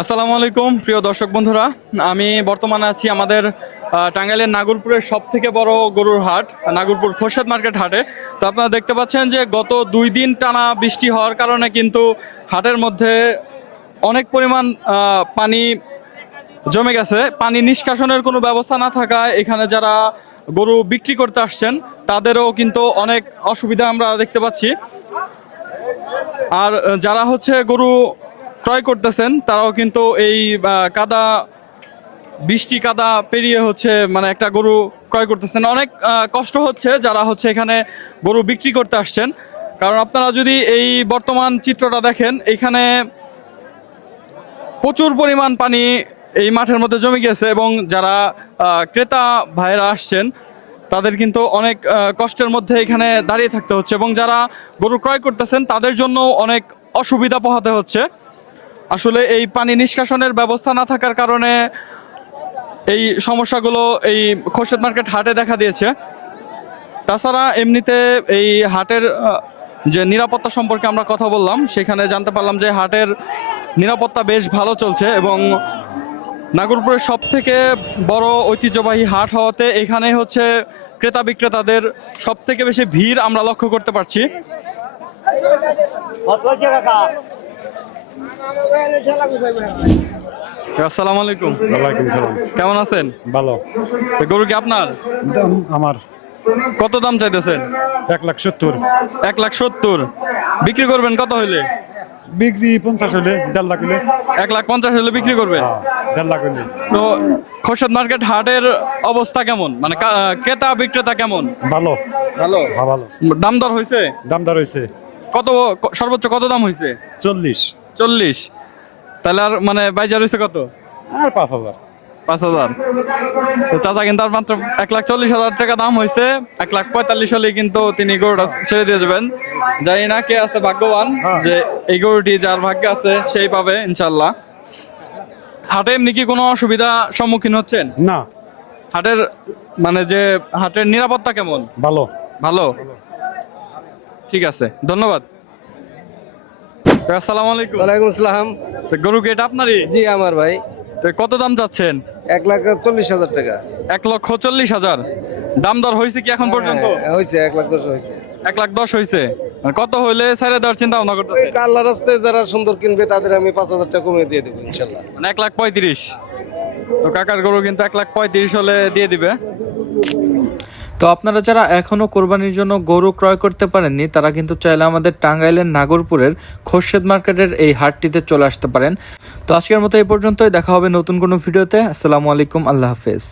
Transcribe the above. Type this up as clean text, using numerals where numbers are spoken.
আসসালামু আলাইকুম প্রিয় দর্শক বন্ধুরা, আমি বর্তমানে আছি আমাদের টাঙ্গাইলের নাগরপুরের সবথেকে বড় গরুর হাট, নাগরপুর খোরশেদ মার্কেট হাটে। তো আপনারা দেখতে পাচ্ছেন যে গত 2 দিন টানা বৃষ্টি হওয়ার কারণে কিন্তু হাটের মধ্যে অনেক পরিমাণ পানি জমে গেছে। পানি নিষ্কাশনের কোনো ব্যবস্থা না থাকায় এখানে যারা গরু বিক্রি করতে আসছেন তাদেরও কিন্তু অনেক অসুবিধা আমরা দেখতে পাচ্ছি। আর যারা গরু ক্রয় করতেছেন তারাও কিন্তু এই বৃষ্টি কাদা পেরিয়ে মানে একটা গরু ক্রয় করতেছেন। অনেক কষ্ট হচ্ছে যারা এখানে গরু বিক্রি করতে আসছেন। কারণ আপনারা যদি এই বর্তমান চিত্রটা দেখেন, এখানে প্রচুর পরিমাণ পানি এই মাঠের মধ্যে জমে গেছে এবং যারা ক্রেতা ভাইরা আসছেন তাদের কিন্তু অনেক কষ্টের মধ্যে এখানে দাঁড়িয়ে থাকতে হচ্ছে এবং যারা গরু ক্রয় করতেছেন তাদের জন্য অনেক অসুবিধা পোহাতে হচ্ছে। আসলে এই পানি নিষ্কাশনের ব্যবস্থা না থাকার কারণে এই সমস্যাগুলো এই খোরশেদ মার্কেট হাটে দেখা দিয়েছে। তাছাড়া এমনিতে এই হাটের যে নিরাপত্তা সম্পর্কে আমরা কথা বললাম, সেখানে জানতে পারলাম যে হাটের নিরাপত্তা বেশ ভালো চলছে এবং নাগরপুরের সবথেকে বড় ঐতিহ্যবাহী হাট হওয়াতে এখানে ক্রেতা বিক্রেতাদের সবথেকে বেশি ভিড় আমরা লক্ষ্য করতে পারছি। আসসালামু আলাইকুম। ওয়ালাইকুম সালাম। কেমন আছেন? ভালো। গরু কি আপনার? দাম আমার কত দাম চাইতেছেন? 1,70,000। 1,70,000 বিক্রি করবেন কত হইলে? বিক্রি 50 হলে 1.5 লাখ হলে। 1,50,000 হলে বিক্রি করবেন? 1.5 লাখ হলে। তো খোরশেদ মার্কেট হাটের অবস্থা কেমন, মানে ক্রেতা বিক্রেতা কেমন? ভালো ভালো। ভালো। দাম দর হয়েছে? দাম দর হয়েছে কত, সর্বোচ্চ কত দাম হয়েছে? 40। তাহলে আর মানে বাইজার হয়েছে কত? আর 5,000। 5,000। তো চাচা কিন্তু আর মাত্র 1,40,000 টাকা দাম হয়েছে। 1,45,000 হলে কিন্তু তিনি গরুটা ছেড়ে দিয়ে যাবেন। জানি না কে আছে ভাগ্যবান যে এই গরুটি যার ভাগ্যে আছে সেই পাবে ইনশাল্লাহ। হাটে এমনি কি কোনো অসুবিধা সম্মুখীন হচ্ছেন? না। হাটের মানে যে হাটের নিরাপত্তা কেমন? ভালো। ভালো। ঠিক আছে, ধন্যবাদ। আসসালামু আলাইকুম। ওয়ালাইকুম আসসালাম। তো গরু কি এটা আপনারই? জি আমার ভাই। তো কত দাম চাচ্ছেন? 1,40,000 টাকা। 1,40,000। দাম দর হয়েছে কি এখন পর্যন্ত? হয়েছে 1,10,000 হয়েছে। 1,10,000 হয়েছে। কত হইলে ছেড়ে দেওয়ার চিন্তা ভাবনা ওই করতেছেন? কাল্লা রাস্তায় যারা সুন্দর কিনবে তাদের আমি 5,000 টাকা কমিয়ে দিয়ে দেবো ইনশাল্লাহ। মানে 1,35,000। তো কাকার গরু কিন্তু 1,35,000 হলে দিয়ে দিবে। তো আপনারা যারা এখনো কোরবানির জন্য গরু ক্রয় করতে পারেননি তারা কিন্তু চাইলে আমাদের টাঙ্গাইলের নাগরপুরের খোরশেদ মার্কেটের এই হাটটিতে চলে আসতে পারেন। তো আজকের মতো এই পর্যন্তই, দেখা হবে নতুন কোনো ভিডিওতে। আসসালামু আলাইকুম, আল্লাহ হাফেজ।